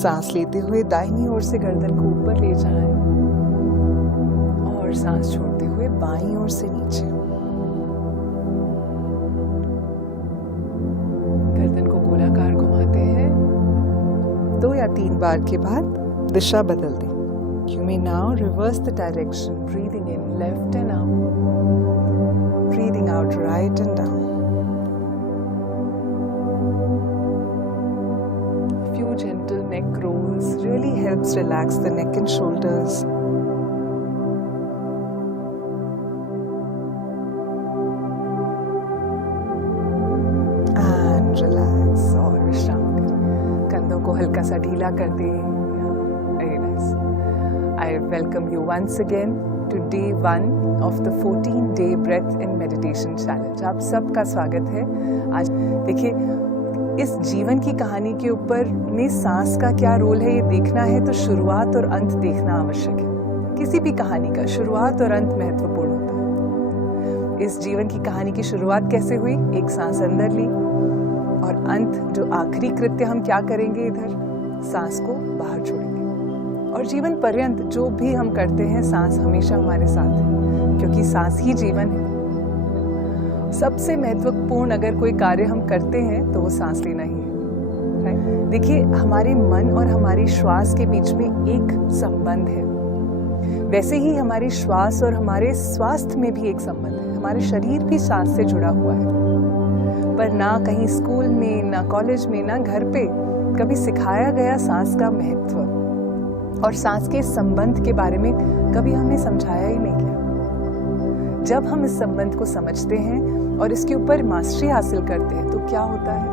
सांस लेते हुए दाहिनी ओर से गर्दन को ऊपर ले जाएं और सांस छोड़ते हुए बाईं ओर से नीचे। गर्दन को गोलाकार घुमाते हैं। 2 या 3 बार के बाद दिशा बदल दें। You may now reverse the direction, breathing in left and up, breathing out right and down. A few gentle neck rolls really helps relax the neck and shoulders. And relax और विश्राम करें। कंधों को हल्का सा ढीला कर दें। I welcome you once again to day 1 of the 14-day breath and meditation challenge. आप सबका स्वागत है। आज देखिए, इस जीवन की कहानी के ऊपर में सांस का क्या रोल है ये देखना है तो शुरुआत और अंत देखना आवश्यक है। किसी भी कहानी का शुरुआत और अंत महत्वपूर्ण होता है। इस जीवन की कहानी की शुरुआत कैसे हुई? एक सांस अंदर ली और अंत जो आखिरी कृत्य हम क्या करेंगे इधर, सांस को बाहर छोड़ेंगे। और जीवन पर्यंत जो भी हम करते हैं सांस हमेशा हमारे साथ है, क्योंकि सांस ही जीवन है। सबसे महत्वपूर्ण अगर कोई कार्य हम करते हैं तो वो सांस लेना ही है। देखिए, हमारे मन और हमारी श्वास के बीच में एक संबंध है। वैसे ही हमारे श्वास और हमारे स्वास्थ्य में भी एक संबंध है। हमारे शरीर भी सांस से जुड़ा हुआ है, पर ना कहीं स्कूल में, ना कॉलेज में, ना घर पे कभी सिखाया गया सांस का महत्व और सांस के संबंध के बारे में कभी हमें समझाया ही नहीं गया। जब हम इस संबंध को समझते हैं और इसके ऊपर मास्टरी हासिल करते हैं तो क्या होता है,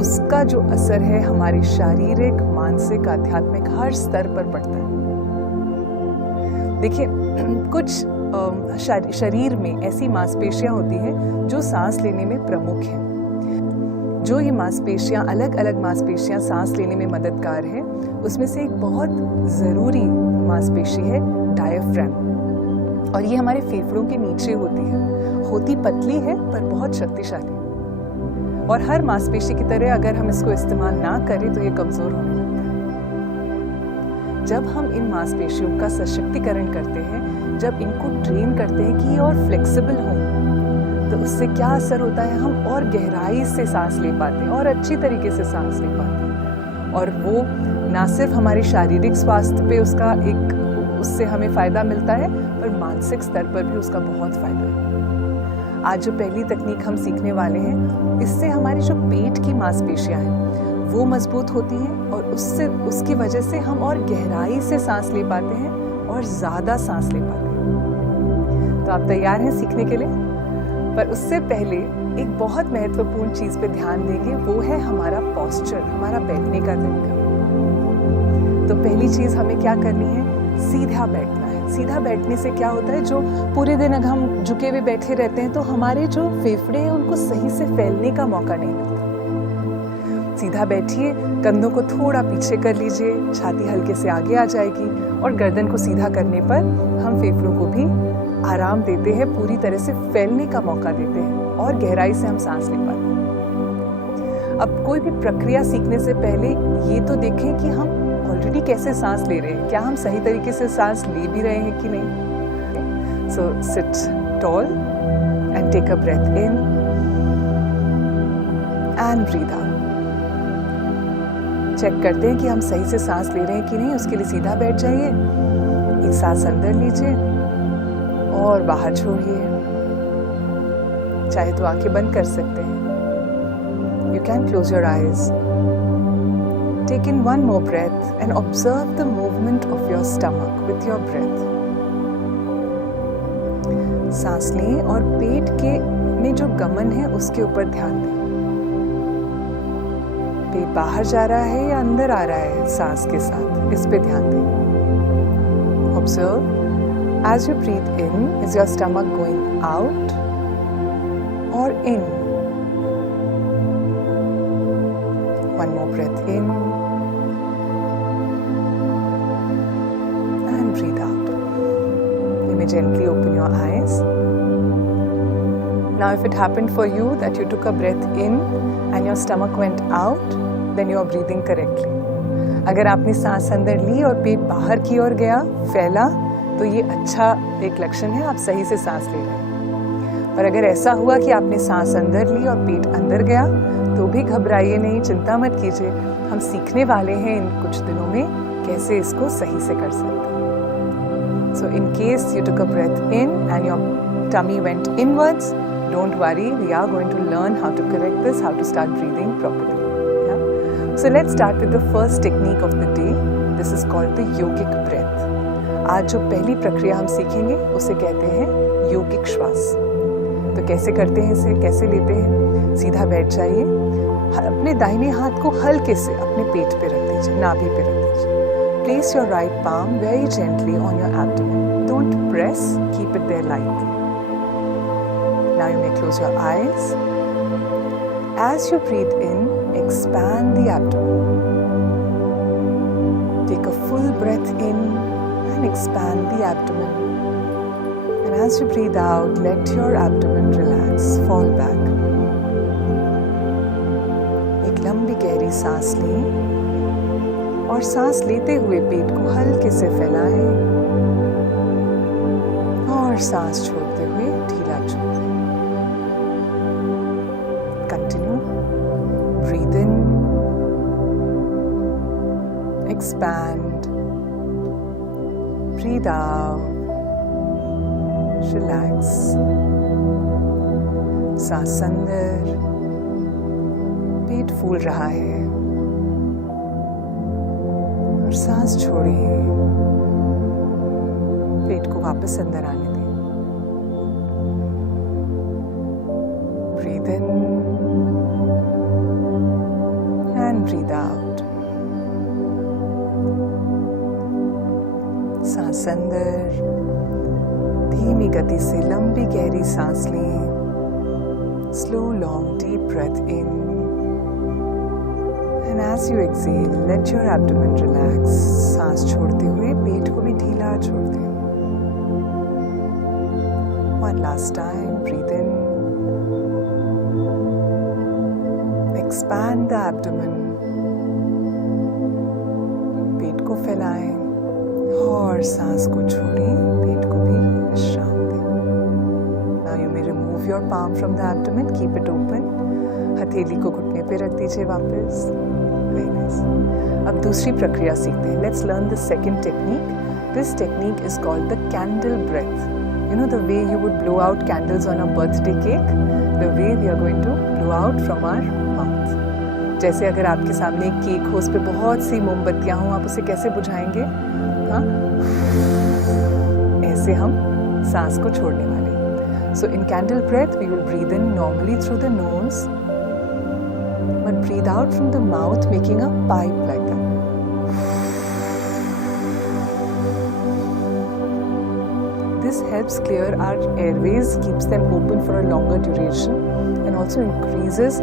उसका जो असर है हमारी शारीरिक, मानसिक, आध्यात्मिक हर स्तर पर पड़ता है। देखिए, कुछ शरीर में ऐसी मांसपेशियां होती हैं जो सांस लेने में प्रमुख हैं। जो ये मांसपेशियां, अलग अलग मांसपेशियां सांस लेने में मददगार हैं, उसमें से एक बहुत ज़रूरी मांसपेशी है डायफ्राम, और ये हमारे फेफड़ों के नीचे होती है। होती पतली है पर बहुत शक्तिशाली, और हर मांसपेशी की तरह अगर हम इसको इस्तेमाल ना करें तो ये कमज़ोर होने लगता है। जब हम इन मांसपेशियों का सशक्तिकरण करते हैं, जब इनको ट्रेन करते हैं कि ये और फ्लेक्सिबल हों, तो उससे क्या असर होता है, हम और गहराई से सांस ले पाते हैं और अच्छी तरीके से सांस ले पाते हैं। और वो ना सिर्फ हमारे शारीरिक स्वास्थ्य पे उससे हमें फ़ायदा मिलता है, पर मानसिक स्तर पर भी उसका बहुत फ़ायदा है। आज जो पहली तकनीक हम सीखने वाले हैं, इससे हमारी जो पेट की मांसपेशियां हैं वो मजबूत होती हैं और उसकी वजह से हम और गहराई से सांस ले पाते हैं और ज़्यादा सांस ले पाते हैं। तो आप तैयार हैं सीखने के लिए? पर उससे पहले एक बहुत महत्वपूर्ण चीज़ पे ध्यान देंगे, वो है हमारा पोस्चर, हमारा बैठने का तरीका। तो पहली चीज़ हमें क्या करनी है, सीधा बैठना है। सीधा बैठने से क्या होता है, जो पूरे दिन अगर हम झुके हुए बैठे रहते हैं तो हमारे जो फेफड़े हैं उनको सही से फैलने का मौका नहीं मिलता। सीधा बैठिए, कंधों को थोड़ा पीछे कर लीजिए, छाती हल्के से आगे आ जाएगी, और गर्दन को सीधा करने पर हम फेफड़ों को भी आराम देते हैं, पूरी तरह से फैलने का मौका देते हैं और गहराई से हम सांस ले पाते हैं। अब कोई भी प्रक्रिया सीखने से पहले ये तो देखें कि हम ऑलरेडी कैसे सांस ले रहे हैं, क्या हम सही तरीके से सांस ले भी रहे हैं कि नहीं। So sit tall and take a breath in and breathe out. Check करते हैं कि हम सही से सांस ले रहे हैं कि नहीं। उसके लिए सीधा बैठ जाइए, एक सांस अंदर लीजिए और बाहर छोड़िए। चाहे तो आंखें बंद कर सकते हैं। You can close your eyes. Take in one more breath and observe the movement of your stomach with your breath. सांस लें और पेट के में जो गमन है उसके ऊपर ध्यान दें। पेट बाहर जा रहा है या अंदर आ रहा है सांस के साथ, इस पे ध्यान दें। Observe as you breathe in, is your stomach going out or in? One more breath in and breathe out. You may gently open your eyes. Now if it happened for you that you took a breath in and your stomach went out, then you are breathing correctly. अगर आपने सांस अंदर ली और पेट बाहर की ओर गया, फैला, तो ये अच्छा एक लक्षण है, आप सही से सांस ले रहे हैं। पर अगर ऐसा हुआ कि आपने सांस अंदर ली और पेट अंदर गया, तो भी घबराइए नहीं, चिंता मत कीजिए। हम सीखने वाले हैं इन कुछ दिनों में कैसे इसको सही से कर सकते हैं। So in case you took a breath in and your tummy went inwards, don't worry, we are going to learn how to correct this, how to start breathing properly. Yeah? So let's start with the first technique of the day. This is called the yogic breath. आज जो पहली प्रक्रिया हम सीखेंगे उसे कहते हैं योगिक श्वास। तो कैसे करते हैं इसे, कैसे लेते हैं? सीधा बैठ जाइए, अपने दाहिने हाथ को हल्के से अपने पेट पे रख दीजिए, नाभि पे रख दीजिए। Place your right palm very gently on your abdomen. Don't press, keep it there lightly. Now you may close your eyes. As you breathe in, expand the abdomen. Take a full breath in and expand the abdomen. And as you breathe out, let your abdomen relax, fall back. एक लंबी गहरी सांस लें और सांस लेते हुए पेट को हल्के से फैलाएं और सांस छोड़ते हुए ढीला छोड़ दें। कंटिन्यू, ब्रीथ इन, एक्सपैंड, ब्रीथ आउट, रिलैक्स। सांस अंदर, पेट फूल रहा है और सांस छोड़िए, पेट को वापस अंदर आने दें। Breathe in and breathe out. सांस अंदर, धीमी गति से लंबी गहरी सांस लें। Slow long deep breath in and as you exhale, let your abdomen relax. सांस छोड़ते हुए पेट को भी ढीला छोड़ दें। One last time, breathe in. Expand the abdomen. पेट को फैलाएं और सांस को छोड़ें, पेट को भी विश्राम दें। Now you may remove your palm from the abdomen, keep it open. हथेली को घुटने पे रख दीजिए वापस। Very nice. अब दूसरी प्रक्रिया सीखते हैं। Let's learn the second technique. This technique is called the candle breath. You know the way you would blow out candles on a birthday cake? The way we are going to blow out from our mouth. जैसे अगर आपके सामने एक केक हो, उस पे बहुत सी मोमबत्तियां हों, आप उसे कैसे बुझाएंगे? हाँ, ऐसे हम सांस को छोड़ने वाले हैं। So in candle breath, we will breathe in normally through the nose, but breathe out from the mouth, making a pipe like that. This helps clear our airways, keeps them open for a longer duration, and also increases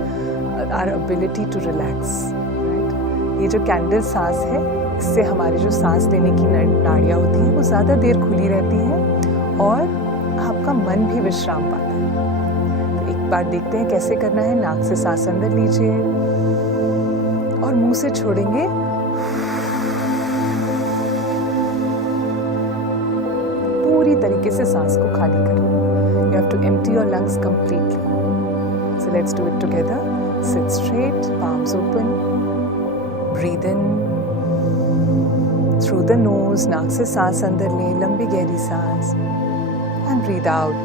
our ability to relax. Right? ये जो कैंडल सांस है, इससे हमारी जो सांस लेने की नाड़ियाँ होती हैं, वो ज़्यादा देर खुली रहती हैं और आपका मन भी विश्राम पाता है। तो एक बार देखते हैं कैसे करना है। नाक से सांस अंदर लीजिए और मुंह से छोड़ेंगे। पूरी तरीके से सांस को खाली करें। You have to empty your lungs completely. So let's do it together. Sit straight, palms open. Breathe in through the nose. नाक से सांस अंदर लें, लंबी गहरी सांस, and breathe out.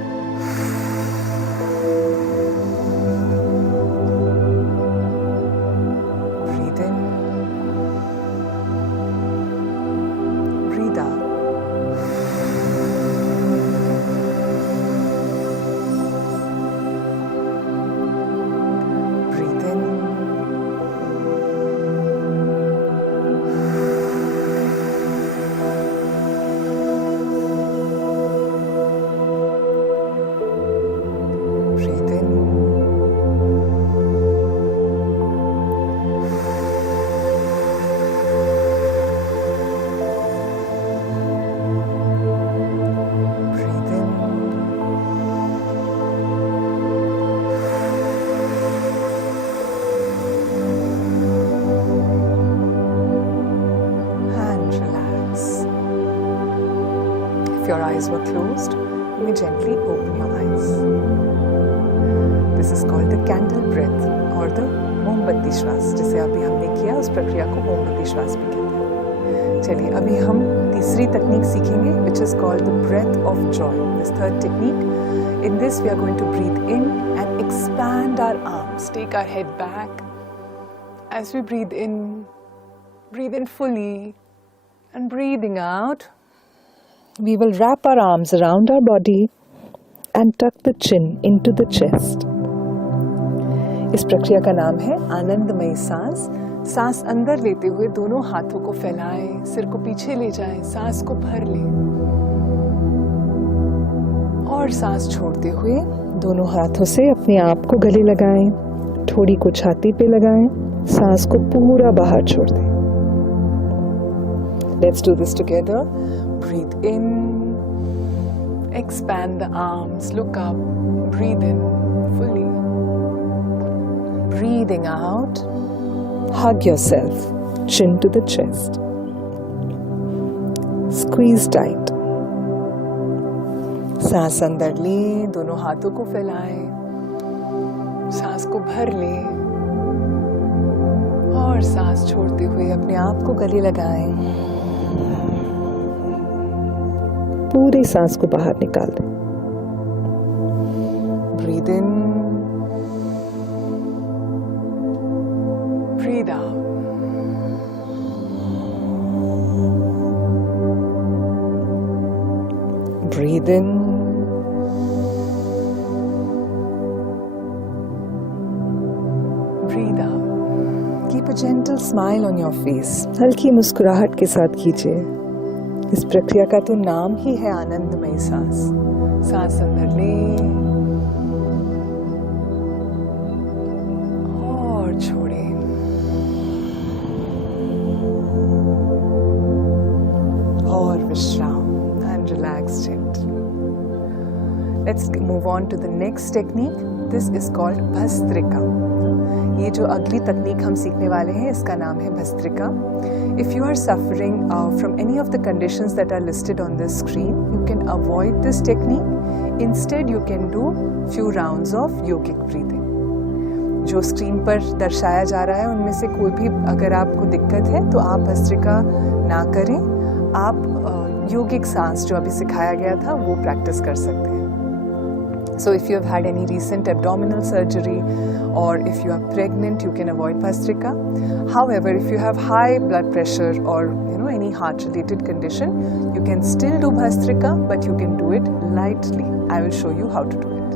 If your eyes were closed, you may gently open your eyes. This is called the candle breath or the मोमबत्ती श्वास, जिसे अभी हमने किया उस प्रक्रिया को मोमबत्ती श्वास भी कहते हैं। चलिए अभी हम तीसरी तकनीक सीखेंगे, which is called the breath of joy. This third technique. In this we are going to breathe in and expand our arms. Take our head back. As we breathe in fully, and breathing out, we will wrap our arms around our body and tuck the chin into the chest. इस प्रक्रिया का नाम है आनंदमयी सांस। सांस अंदर लेते हुए दोनों हाथों को फैलाएं, सिर को पीछे ले जाएं, सांस को भर लें और सांस छोड़ते हुए दोनों हाथों से अपने आप को गले लगाएं, ठोड़ी को छाती पे लगाएं, सांस को पूरा बाहर छोड़ दें। Let's do this together. Breathe in, expand the arms, look up, breathe in fully. Breathing out, hug yourself, chin to the chest. Squeeze tight. सांस अंदर लें, दोनों हाथों को फैलाएं, सांस को भर लें और सांस छोड़ते हुए अपने आप को गले लगाएं। पूरी सांस को बाहर निकाल दें। Breathe in, breathe out. Breathe in, breathe out. Keep a gentle smile on your face. हल्की मुस्कुराहट के साथ कीजिए। इस प्रक्रिया का तो नाम ही है आनंदमयी सांस। सांस अंदर लें और छोड़ें। और विश्राम and relax gently. Let's move on to the next technique. This is called Bhastrika. ये जो अगली तकनीक हम सीखने वाले हैं इसका नाम है bhastrika. If you are suffering from any of the conditions that are listed on this screen, you can avoid this technique. Instead, you can do few rounds of yogic breathing. जो स्क्रीन पर दर्शाया जा रहा है उनमें से कोई भी अगर आपको दिक्कत है तो आप भस्त्रिका ना करें, आप योगिक सांस जो अभी सिखाया गया था वो प्रैक्टिस कर सकते हैं। So if you have had any recent abdominal surgery or if you are pregnant, you can avoid Bhastrika. However, if you have high blood pressure or any heart related condition, you can still do Bhastrika, but you can do it lightly. I will show you how to do it.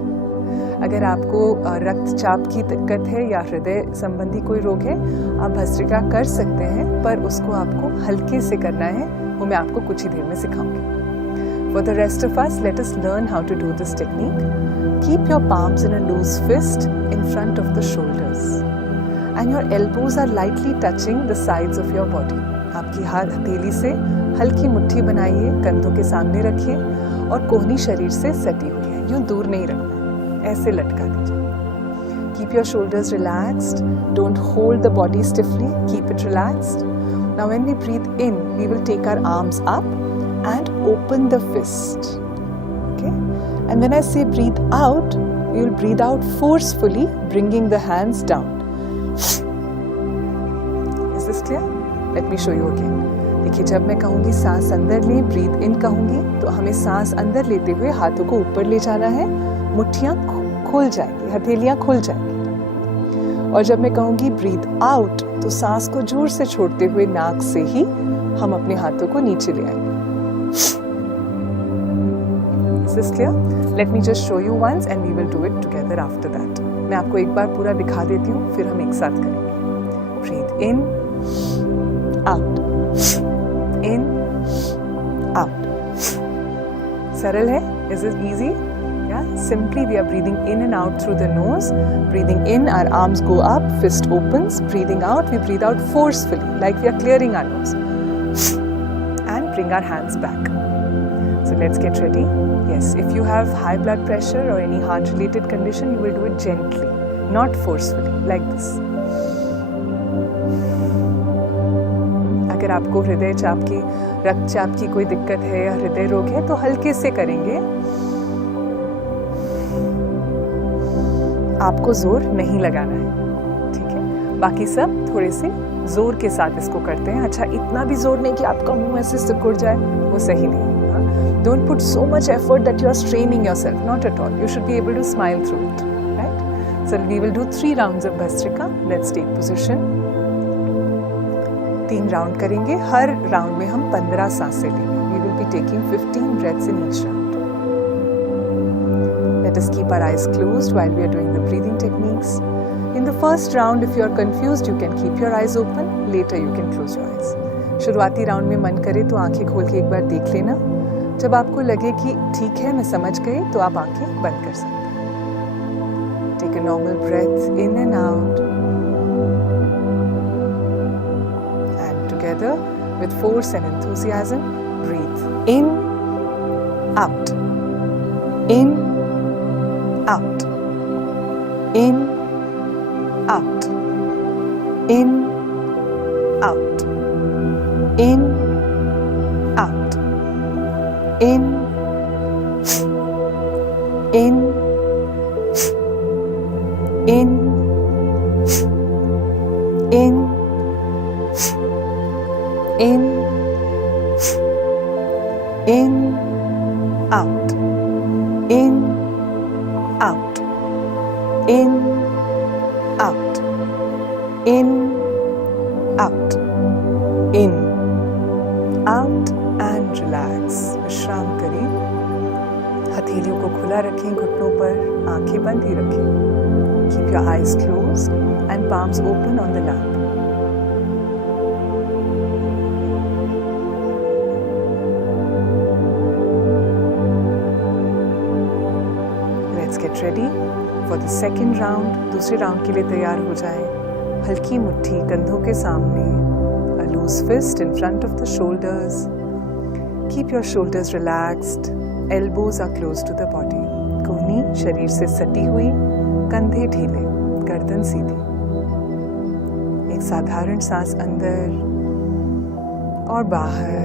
अगर आपको रक्तचाप की दिक्कत है या हृदय संबंधी कोई रोग है, आप भस्त्रिका कर सकते हैं, पर उसको आपको हल्के से करना है। वो मैं आपको कुछ ही देर में सिखाऊंगी। For the rest of us, let us learn how to do this technique. Keep your palms in a loose fist in front of the shoulders, and your elbows are lightly touching the sides of your body. आपकी हथेली से हल्की मुट्ठी बनाइए, कंधों के सामने रखिए और कोहनी शरीर से सटी हुई है, यूं दूर नहीं रखना है, ऐसे लटका दीजिए। Keep your shoulders relaxed. Don't hold the body stiffly. Keep it relaxed. Now, when we breathe in, we will take our arms up and open the fist. Okay? And when I say breathe out, we will breathe out forcefully, bringing the hands down. Is this clear? Let me show you again. देखिए, जब मैं कहूँगी सांस अंदर लें, breathe in कहूँगी, तो हमें सांस अंदर लेते हुए हाथों को ऊपर ले जाना है, मुट्ठियाँ खुल जाएंगी, हथेलियाँ खुल जाएंगी। और जब मैं कहूँगी breathe out, तो सांस को जोर से छोड़ते हुए नाक से ही हम अपने हाथों को नीचे ले आएंगे। Is this clear? Let me just show you once and we will do it together after that. मैं आपको एक बार पूरा दिखा देती हूँ, फिर हम एक साथ करेंगे। Breathe in, out, in, out. सरल है? Is it easy? Yeah. Simply we are breathing in and out through the nose. Breathing in, our arms go up, fist opens. Breathing out, we breathe out forcefully, like we are clearing our nose. And bring our hands back. So let's get ready. Yes, if you have high blood pressure or any heart related condition, you will do it gently, not forcefully, like this. अगर आपको हृदय चाप की रक्तचाप की कोई दिक्कत है या हृदय रोग है तो हल्के से करेंगे, आपको जोर नहीं लगाना है, ठीक है। बाकी सब थोड़े से जोर के साथ इसको करते हैं। अच्छा, इतना भी जोर नहीं कि आपका मुंह ऐसे सिकुड़ जाए, वो सही नहीं। Don't put so much effort that you are straining yourself, not at all. You should be able to smile through it, right. So we will do 3 rounds of bhastrika. Let's take position. 3 round करेंगे, हर round में हम 15 सांसें लेंगे। We will be taking 15 breaths in each round. Let us keep our eyes closed while we are doing the breathing techniques. In the first round, if you are confused, you can keep your eyes open. Later, you can close your eyes. शुरुआती राउंड में मन करे तो आंखें खोल के एक बार देख लेना। जब आपको लगे कि ठीक है, मैं समझ गई, तो आप आंखें बंद कर सकते हैं। Take a normal breath in and out. And together, with force and enthusiasm, breathe in, out, in, out, in, out, in, out, in, out, in, in, in, in, in, out, in, out, in, out, in, out, in, out and relax. विश्राम करें, हथेलियों को खुला रखें, घुटनों पर, आंखें बंद ही रखें। Keep your eyes closed and palms open on the lap. Let's get ready for the second round. दूसरे राउंड के लिए तैयार हो जाएं। हल्की मुट्ठी कंधों के सामने, a loose fist in front of the shoulders. Keep your shoulders relaxed. Elbows are close to the body. कोहनी शरीर से सटी हुई, कंधे ढीले, गर्दन सीधी। एक साधारण सांस अंदर और बाहर,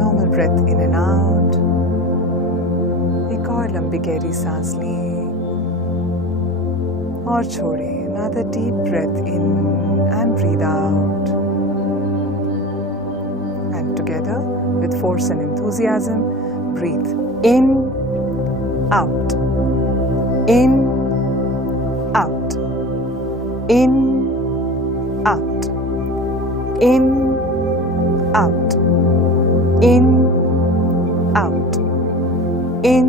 normal breath in and out. एक और लंबी गहरी सांस लें और छोड़ें। Another deep breath in and breathe out. And together, with force and enthusiasm, breathe in, out, in, out, in, out, in, out, in, out, in,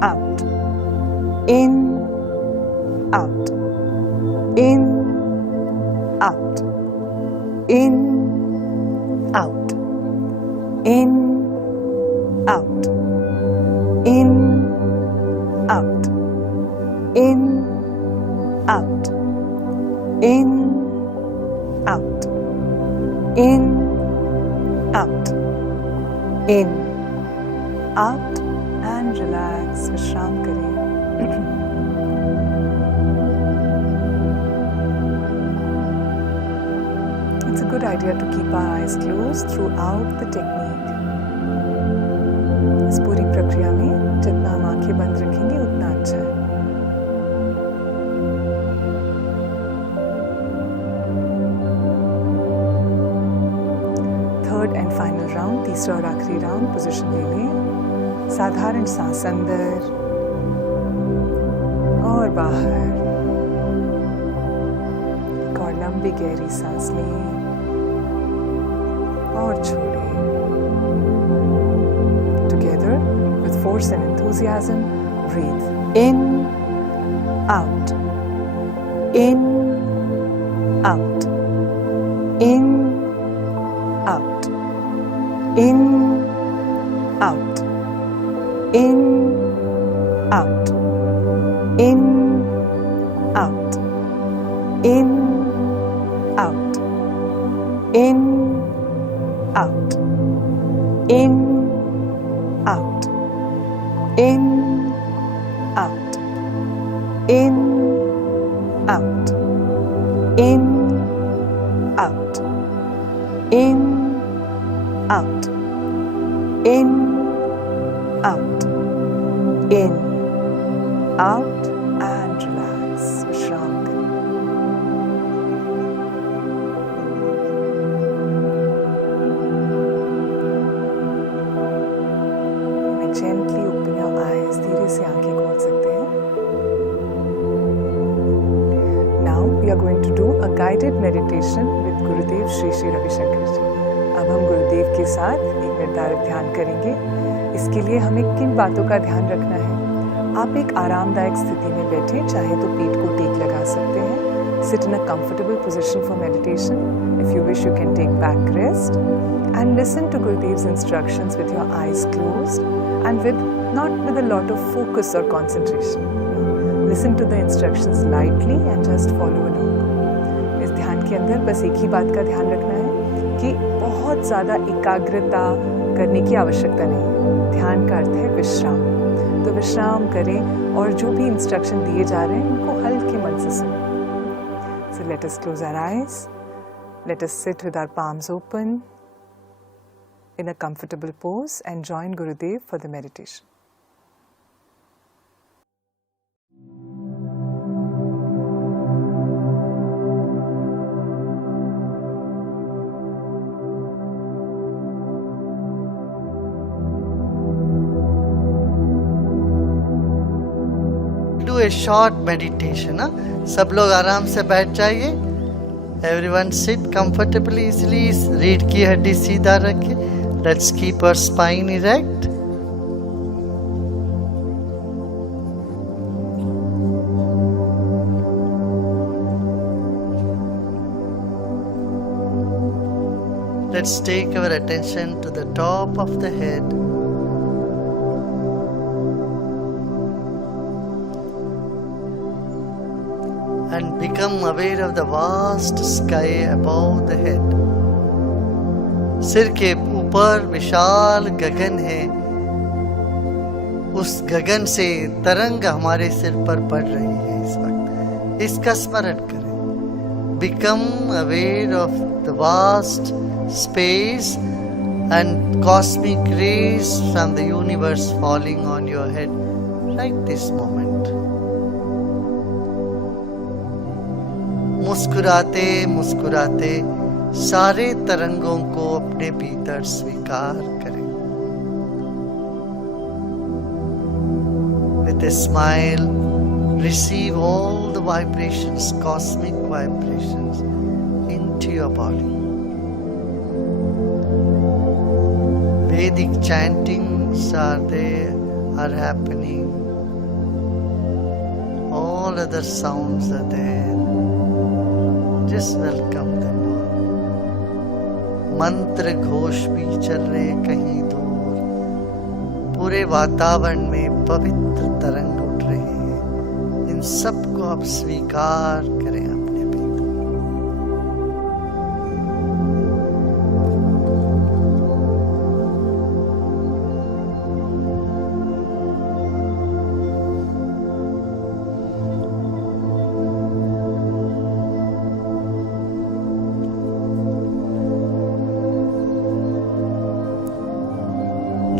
out, in, out, in, out, in, out, in, out, in, out, in, out, in, out, in, out, in, out and relax. विश्राम करें। It's a good idea to keep our eyes closed throughout the technique. इस पूरी प्रक्रिया में जितना हम आंखें बंद रखेंगे उतना अच्छा है। थर्ड एंड फाइनल राउंड, तीसरा और आखिरी राउंड। पोजीशन ले लें, साधारण सांस अंदर और बाहर। एक और लंबी गहरी सांस लें और छोड़ें। Together, with force and enthusiasm, breathe in, out, in, out, in, out, in, out, in, out, in, out, in, out, in, out, in, out, in, out, in, out, in, out, in, out, in, out, in, out and relax. विश्राम करें. Gently open your eyes. धीरे से आंखें खोल सकते हैं. Now we are going to do a guided meditation with Gurudev Shri Shri Ravi Shankar ji. अब हम गुरुदेव के साथ एक निर्धारित ध्यान करेंगे. इसके लिए हमें किन बातों का ध्यान रखना है? आप एक आरामदायक स्थिति में बैठे, चाहे तो पीठ को टेक लगा सकते हैं. Sit in a comfortable position for meditation. If you wish, you can take back rest and listen to Gurudev's instructions with your eyes closed and not with a lot of focus or concentration. Listen to the instructions lightly and just follow along. इस ध्यान के अंदर बस एक ही बात का ध्यान रखना है कि बहुत ज़्यादा एकाग्रता करने की आवश्यकता नहीं है. ध्यान का अर्थ है विश्राम. तो विश्राम करें और जो भी इंस्ट्रक्शन दिए जा रहे हैं उनको हल्के मन से सुनें. So let us close our eyes. Let us sit with our palms open in a comfortable pose and join Gurudev for the meditation. Do a short meditation. सब लोग आराम से बैठ जाइए. Everyone sit comfortably, easily. रीढ़ की हड्डी सीधा रखिए. Let's keep our spine erect. Let's take our attention to the top of the head. And become aware of the vast sky above the head. सिर के ऊपर विशाल गगन है. उस गगन से तरंग हमारे सिर पर पड़ रही है इस वक्त. इसका स्मरण करें. Become aware of the vast space and cosmic rays from the universe falling on your head right this moment. मुस्कुराते मुस्कुराते सारे तरंगों को अपने भीतर स्वीकार करें. With a smile, receive all the vibrations, cosmic vibrations, into your body. Vedic chantings are happening. All other sounds are there. Just welcome them all. मंत्र घोष भी चल रहे कहीं दूर. पूरे वातावरण में पवित्र तरंग उठ रहे हैं. इन सबको आप स्वीकार करें अपने भीतर.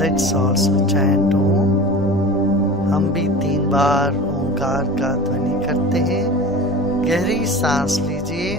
Let's also chant Om. हम भी 3 बार ओंकार का ध्वनि करते हैं. गहरी सांस लीजिए.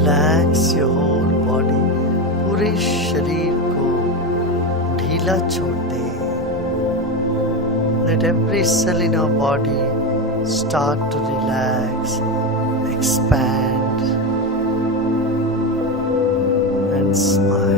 रिलैक्स योर होल बॉडी, पूरे शरीर को ढीला छोड़ दें. Let every cell in our body start to relax, expand and smile.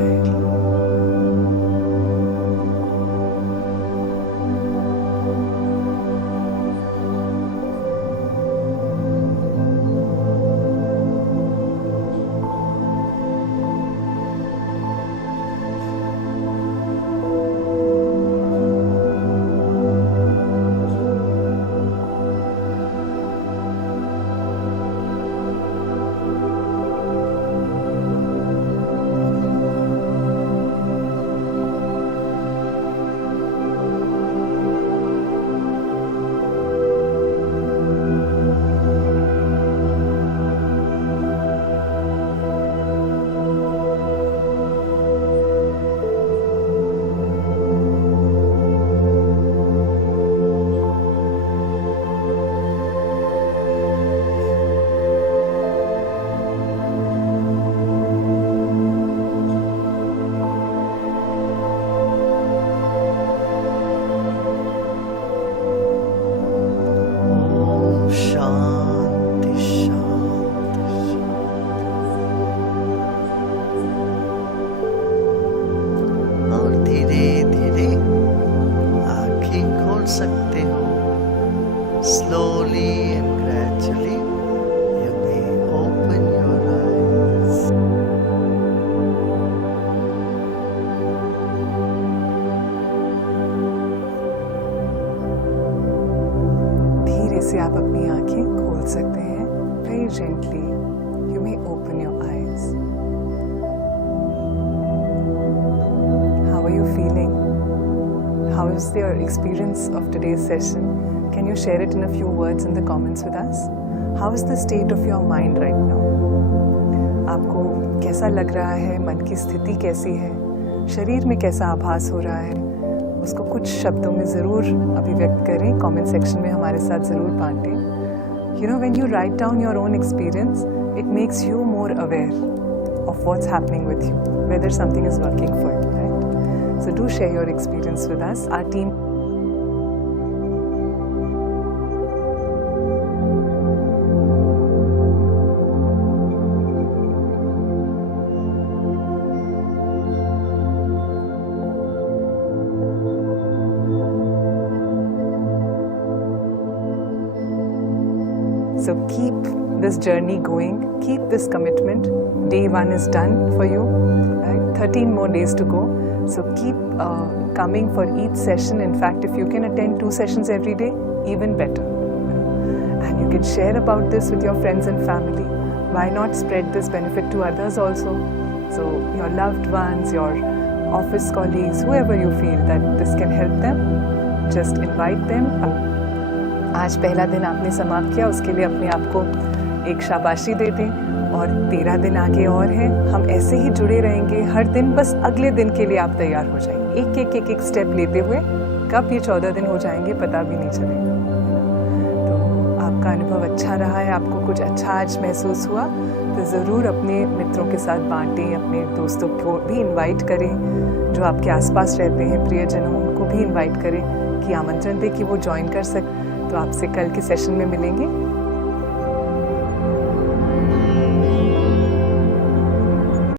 शांति शांति शांति. और धीरे धीरे आंखें खोल सकते हो. Slowly and gradually you may open your eyes. धीरे से आप अपनी आंखें खोल सकते हैं. Very gently you may open your eyes. How are you feeling? How is your experience of today's session? Can you share it in a few words in the comments with us? How is the state of your mind right now? आपको कैसा लग रहा है? मन की स्थिति कैसी है? शरीर में कैसा आभास हो रहा है? उसको कुछ शब्दों में ज़रूर अभिव्यक्त करें. कमेंट सेक्शन में हमारे साथ ज़रूर बांटें. You know, when you write down your own experience, it makes you more aware of what's happening with you, whether something is working for you, right? So do share your experience with us. Our team So keep this journey going, keep this commitment. Day 1 is done for you, right? 13 more days to go. So keep coming for each session. In fact, if you can attend 2 sessions every day, even better. And you can share about this with your friends and family. Why not spread this benefit to others also? So your loved ones, your office colleagues, whoever you feel that this can help them, just invite them. आज पहला दिन आपने समाप्त किया, उसके लिए अपने आप को एक शाबाशी दे दें. और 13 दिन आगे और हैं. हम ऐसे ही जुड़े रहेंगे हर दिन. बस अगले दिन के लिए आप तैयार हो जाइए. एक स्टेप लेते हुए कब ये 14 दिन हो जाएंगे पता भी नहीं चलेगा. तो आपका अनुभव अच्छा रहा है, आपको कुछ अच्छा आज महसूस हुआ तो ज़रूर अपने मित्रों के साथ बांटें. अपने दोस्तों को भी इनवाइट करें, जो आपके आसपास रहते हैं, प्रियजनों, उनको भी इनवाइट करें कि आमंत्रण दें कि वो ज्वाइन कर सकें. तो आपसे कल के सेशन में मिलेंगे.